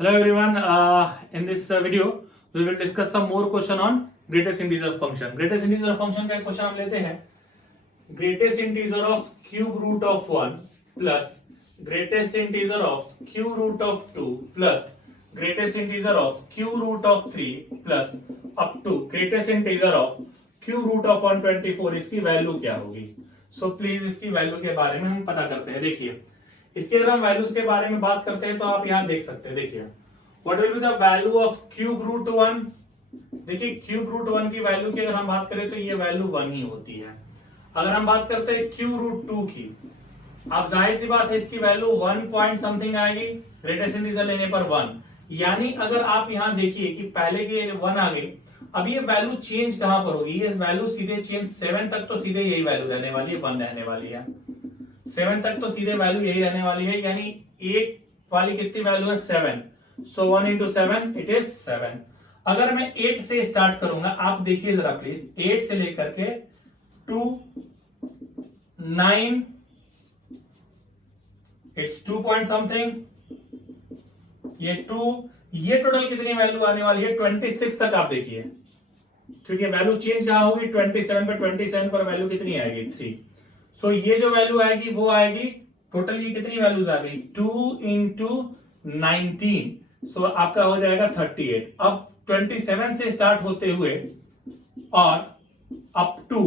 Hello everyone. In this video, we will discuss some more question on greatest integer function. Greatest integer function का question हम लेते हैं. Greatest integer of cube root of 1 plus greatest integer of cube root of 2 plus greatest integer of cube root of 3 plus up to greatest integer of cube root of 124. इसकी value क्या होगी? So please इसकी value के बारे में हम पता करते हैं. देखिए, इसके अगर हम वैल्यूज के बारे में बात करते हैं तो आप यहां देख सकते हैं. देखिए, what will be the value of cube root 1. देखिए, क्यूब रूट 1 की वैल्यू की अगर हम बात करें तो ये वैल्यू 1 ही होती है. अगर हम बात करते हैं क्यूब रूट 2 की, अब जाहिर सी बात है इसकी वैल्यू 1 पॉइंट समथिंग आएगी. ग्रेटेस्ट इंटीजर लेने पर 1. यानी अगर आप यहां देखिए कि पहले की 1 आ गई, अब ये वैल्यू चेंज कहां पर होगी? ये वैल्यू सीधे चेंज 7 तक तो सीधे यही वैल्यू रहने वाली है, 1 रहने वाली है. 7 तक तो सीधे वैल्यू यही रहने वाली है. यानी एक वाली कितनी वैल्यू है? 7. सो 1 into 7 इट इज 7. अगर मैं 8 से स्टार्ट करूंगा, आप देखिए जरा प्लीज, 8 से लेकर के 2 9 इट्स 2 पॉइंट समथिंग, ये 2, ये टोटल कितनी वैल्यू आने वाली है? 26 तक. आप देखिए, क्योंकि वैल्यू चेंज कहां होगी? 27 पर. 27 पर वैल्यू कितनी आएगी? 3. सो ये जो वैल्यू आएगी वो आएगी टोटल. ये कितनी वैल्यूज आ गई? 2 into 19. सो आपका हो जाएगा 38. अब 27 से स्टार्ट होते हुए और अप टू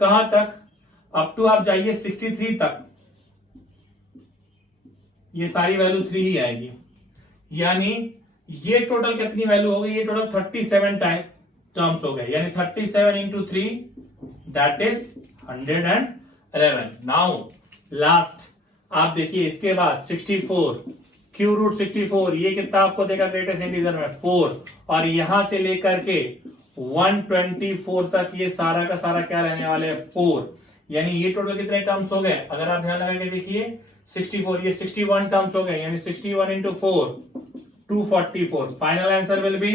कहां तक? अप टू आप जाइए 63 तक, ये सारी वैल्यू 3 ही आएगी. यानी ये टोटल कितनी वैल्यू हो गई? ये टोटल 37 टाइम टर्म्स हो गए. यानी 37 into 3 that is 111. Now last आप देखिए, इसके बाद 64 क्यूब रूट 64, ये कितना आपको देगा ग्रेटेस्ट इंटीजर में? 4. और यहां से लेकर के 124 तक ये सारा का सारा क्या रहने वाले हैं? 4. यानी ये टोटल कितने टर्म्स हो गए? अगर आप ध्यान लगा के देखिए, 64, ये 61 टर्म्स हो गए. यानी 61 into 4 244. Final answer will be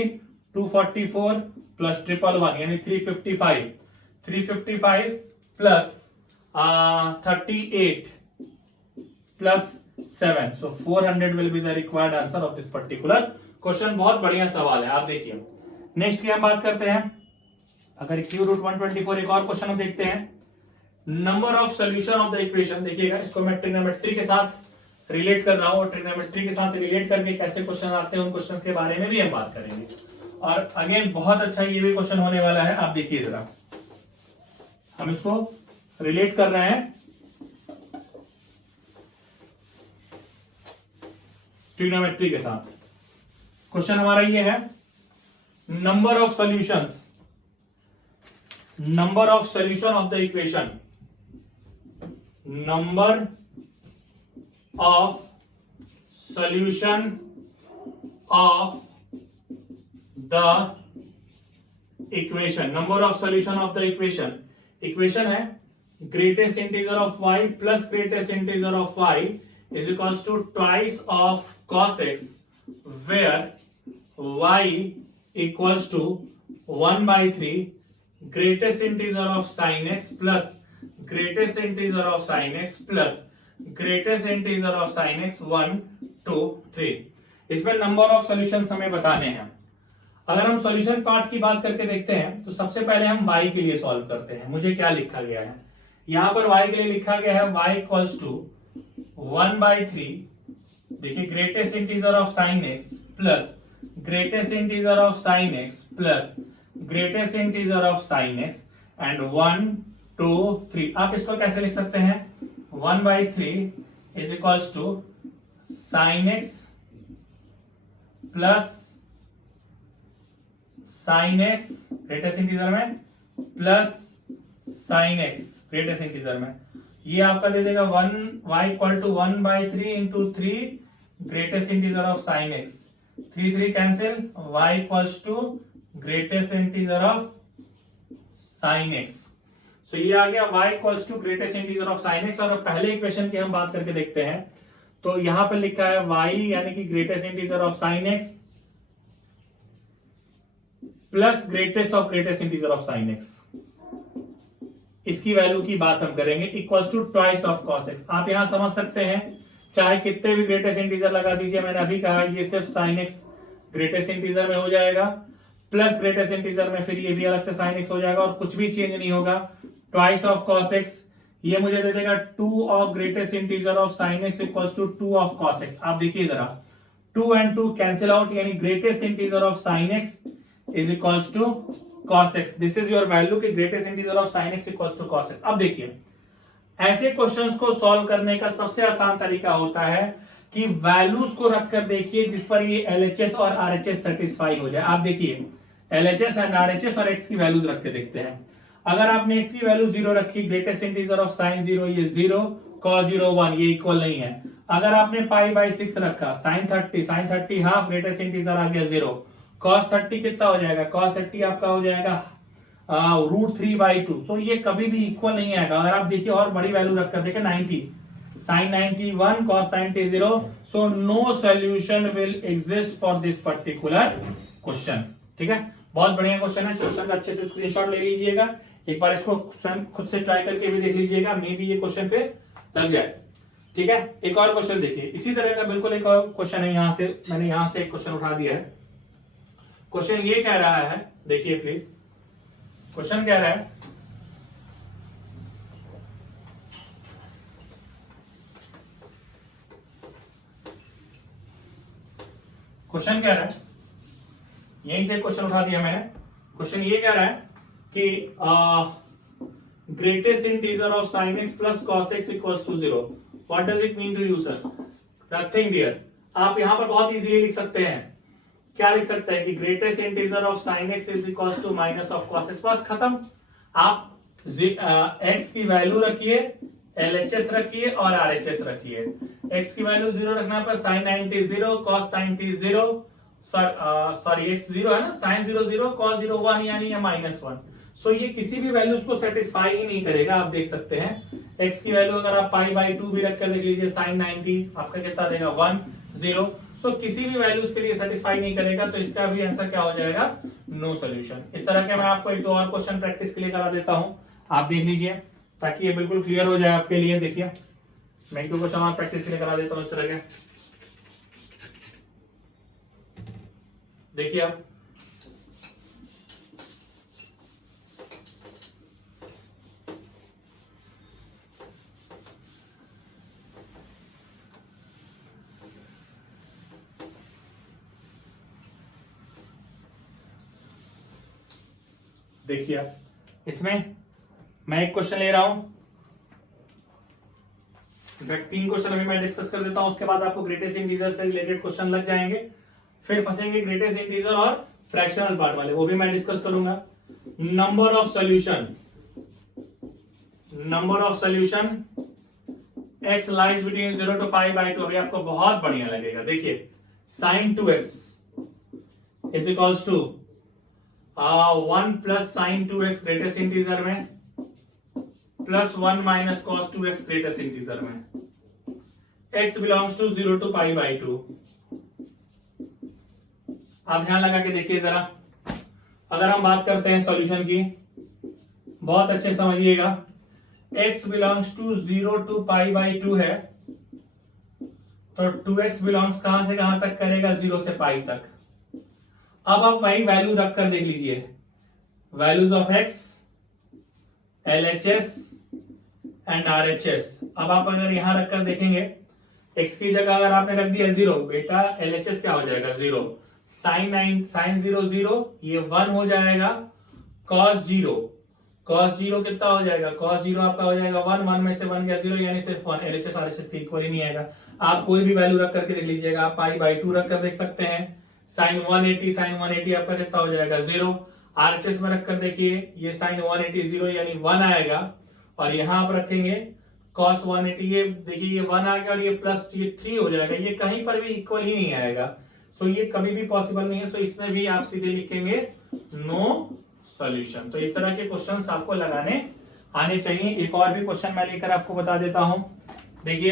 244 plus 111 यानी 355. 355 plus 38 plus 7. So 400 will be the required answer of this particular question. बहुत बढ़िया सवाल है. आप देखिए, नेक्स्ट की हम बात करते हैं. अगर क्यूब रूट 124 एक और क्वेश्चन हम देखते हैं. Number of solution of the equation. देखिएगा, इसको मैं ट्रिग्नोमेट्री के साथ रिलेट कर रहा हूं और ट्रिग्नोमेट्री के साथ रिलेट करके कैसे क्वेश्चन आते हैं उन क्वेश्चन के बारे में भी हम बात करेंगे. और अगेन बहुत अच्छा ये भी क्वेश्चन होने वाला है. आप देखिए जरा, हम इसको रिलेट कर रहे हैं ट्रिग्नोमेट्री के साथ. क्वेश्चन हमारा ये है, number of solutions, number of solution of the equation, number of solution of the equation. Number of solution of the equation. Equation है greatest integer of y plus greatest integer of y is equals to twice of cos x, where y equals to 1 by 3 greatest integer of sin x plus greatest integer of sin x plus greatest integer of sin x 1 2 3. इसमें number of solutions हमें बताने हैं. अगर हम solution part की बात करके देखते हैं तो सबसे पहले हम y के लिए सॉल्व करते हैं. मुझे क्या लिखा गया है यहां पर? y के लिए लिखा गया है y equals to 1 by 3. देखिए, greatest integer of sine x plus greatest integer of sine x plus greatest integer of sine x and 1 2 3. आप इसको कैसे लिख सकते हैं? 1 by 3 is equals to sine x plus sine x greatest integer में plus sine x greatest integer में. ये आपका दे देगा 1 y equal to 1 by 3 into 3 greatest integer of sine x. 3 3 cancel, y equals to greatest integer of sine x. So ये आ गया y equals to greatest integer of sine x. और पहले इक्वेशन की हम बात करके देखते हैं तो यहां पर लिखा है y यानी कि greatest integer of sine x plus greatest of greatest integer of sine x. इसकी वैल्यू की बात हम करेंगे, equals to twice of cos x. आप यहां समझ सकते हैं चाहे कितने भी ग्रेटेस्ट इंटीजर लगा दीजिए, मैंने अभी कहा ये सिर्फ sin x ग्रेटेस्ट इंटीजर में हो जाएगा, प्लस ग्रेटेस्ट इंटीजर में फिर ये भी अलग से sin x हो जाएगा और कुछ भी चेंज नहीं होगा। ट्वाइस ऑफ cos x ये मुझे दे देगा 2 of greatest integer of sin x equals to 2 of cos x। आप देखिए जरा 2 and 2 कैंसिल आउट, यानी greatest integer of sin x is equals to cos x। This is your value कि greatest integer of sin x equals to cos x। अब देखिए ऐसे questions को solve करने का सबसे आसान तरीका होता है कि वैल्यूज को रखकर देखिए जिस पर ये LHS और RHS सेटिस्फाई हो जाए। आप देखिए LHS एंड RHS और x की वैल्यूज रख के देखते हैं। अगर आपने x की वैल्यू 0 रखी, ग्रेटेस्ट इंटीजर ऑफ sin 0 ये 0, cos 0 1, ये इक्वल नहीं है। अगर आपने पाई बाई 6 रखा, sin 30 हाफ, ग्रेटेस्ट इंटीजर आ गया 0, cos 30 कितना हो जाएगा, cos 30 आपका हो जाएगा √3/2। सो ये कभी भी इक्वल नहीं आएगा। अगर आप देखिए और बड़ी वैल्यू रखकर देखें 90, sin 90 1, cos 90 0, so no solution will exist for this particular question. ठीक है, बहुत बढ़िया क्वेश्चन है। इस क्वेश्चन का अच्छे से स्क्रीनशॉट ले लीजिएगा, एक बार इसको खुद से ट्राई करके भी देख लीजिएगा, मे बी ये क्वेश्चन पे लग जाए। ठीक है, एक और क्वेश्चन देखिए, इसी तरह का बिल्कुल एक और क्वेश्चन है। यहां से मैंने यहां से एक क्वेश्चन उठा दिया है। क्वेश्चन ये कह रहा है, देखिए प्लीज, क्वेश्चन कह रहा है यहीं से क्वेश्चन उठा दिया मैंने। क्वेश्चन ये कह रहा है कि greatest integer of sin x plus cos x equals to 0। What does it mean to you sir? Nothing dear. आप यहां पर बहुत इजीली लिख सकते हैं। क्या लिख सकते हैं कि greatest integer of sin x is equals to minus of cos x। बस खत्म। आप x की वैल्यू रखिए, LHS रखिए और RHS रखिए। x की वैल्यू 0 रखना पर sin 90 0, cos 90 0, सॉरी x 0 है ना, sin 0 0, cos 0 1, यानी ये -1। सो ये किसी भी वैल्यूज को सेटिस्फाई ही नहीं करेगा। आप देख सकते हैं x की वैल्यू अगर आप π/2 भी रखकर देख लीजिए, sin 90 आपका कितना देगा 1 0। सो किसी भी वैल्यूज के लिए सेटिस्फाई नहीं करेगा, तो इसका भी आंसर क्या हो जाएगा, नो सॉल्यूशन। इस तरह के मैं आपको एक दो और क्वेश्चन प्रैक्टिस के लिए करा देता हूं, आप देख लीजिए ताकि ये बिल्कुल क्लियर हो जाए आपके लिए। देखिए मैं एक दो क्वेश्चन और प्रैक्टिस के लिए करा देता हूं इस तरह के। देखिए आप देखिए इसमें मैं एक क्वेश्चन ले रहा हूं, 3 क्वेश्चन अभी मैं डिस्कस कर देता हूं, उसके बाद आपको ग्रेटेस्ट इंटीजर से रिलेटेड क्वेश्चन लग जाएंगे। फिर फंसेंगे ग्रेटेस्ट इंटीजर और फ्रैक्शनल पार्ट वाले, वो भी मैं डिस्कस करूंगा। Number of solution x lies between 0 to π/2। अभी आपको बहुत बढ़िया लगेगा। देखिए sin 2x is equals to 1 plus sin 2x greatest integer में plus 1 minus cos 2x greatest integer में, x बिलोंग्स टू 0 to π/2। आप ध्यान लगा के देखिए जरा। अगर हम बात करते हैं सॉल्यूशन की, बहुत अच्छे समझिएगा, x बिलोंग्स टू 0 to π/2 है, तो 2x बिलोंग्स कहां से कहां तक करेगा, 0 से पाई तक। अब आप वही वैल्यू रखकर देख लीजिए, values of x, LHS and RHS। अब आप अगर यहां रखकर देखेंगे, x की जगह अगर आपने रख दिया 0, बेटा LHS क्या हो जाएगा 0, sin 0 0, ये 1 हो जाएगा, cos 0 कितना हो जाएगा, cos 0 आपका हो जाएगा 1 में से 1 गया 0, यानी सिर्फ 1। LHS RHS के इक्वल ही नहीं आएगा। आप कोई भी वैल्यू रख करके देख लीजिएगा, आप π/2 रख कर देख सकते हैं। sin 180 आपका कितना हो जाएगा 0। RHS में रखकर देखिए, ये sin 180 0 यानी 1 आएगा, और यहां आप रखेंगे cos 180, ये देखिए ये 1 आ गया और ये प्लस ये 3 हो जाएगा। ये कहीं पर भी इक्वल ही नहीं आएगा, सो ये कभी भी पॉसिबल नहीं है। सो इसमें भी आप सीधे लिखेंगे नो सॉल्यूशन। तो इस तरह के क्वेश्चंस आपको लगाने आने चाहिए। एक और भी क्वेश्चन मैं लेकर आपको बता देता हूं, देखिए